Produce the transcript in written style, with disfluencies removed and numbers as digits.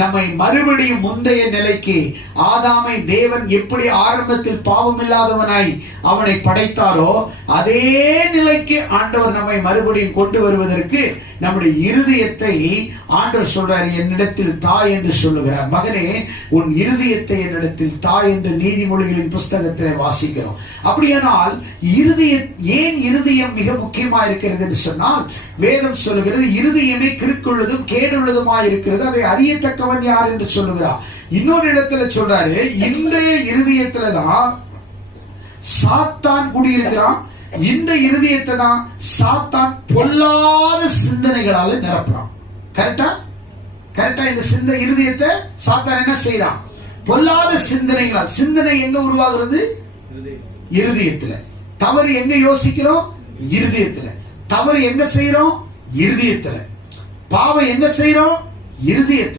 நம்மை மறுபடியும் முந்தைய நிலைக்கு, ஆதாமை தேவன் எப்படி ஆரம்பத்தில் பாவம் இல்லாதவனாய் அவனை படைத்தாரோ அதே நிலைக்கு ஆண்டவர் நம்மை மறுபடியும் கொண்டு வருவதற்கு நம்முடைய இருதயத்தை ஆண்டவர் சொல்றார், என்னிடத்தில் தாய் என்று சொல்லுகிறார். மகனே, உன் இருதயத்தை என்னிடத்தில் தாய் என்று நீதிமொழிகளின் புஸ்தகத்தில் வாசிக்கிறோம். அப்படியானால் ஏன் இருதயம் மிக முக்கியமா இருக்கிறது என்று சொன்னால், வேதம் சொல்லுகிறது இருதயமே கிறுக்குள்ளதும் கேடுள்ளதுமாய் இருக்கிறது, அதை அறியத்தக்கவன் யார் என்று சொல்லுகிறார். இன்னொரு இடத்துல சொல்றாரு, இந்த இருதயத்துலதான் சாத்தான் குடியிருக்கிறான். இந்த இருதயத்தை தான் சாத்தான் பொல்லாத சிந்தனைகளால நிரப்புறான். கரெக்டா? இந்த இருதயத்தை சாத்தான் என்ன செய்யறான்? பொல்லாத சிந்தனைகளால். சிந்தனை எங்க உருவாகிறது? இருதயத்துல. தவறு எங்க யோசிக்கிறோம்? இருதயத்துல. தவறு எங்க செய்யறோம்? இருதயத்துல. பாவம் எங்க செய்யறோம்? இருதயத்துல.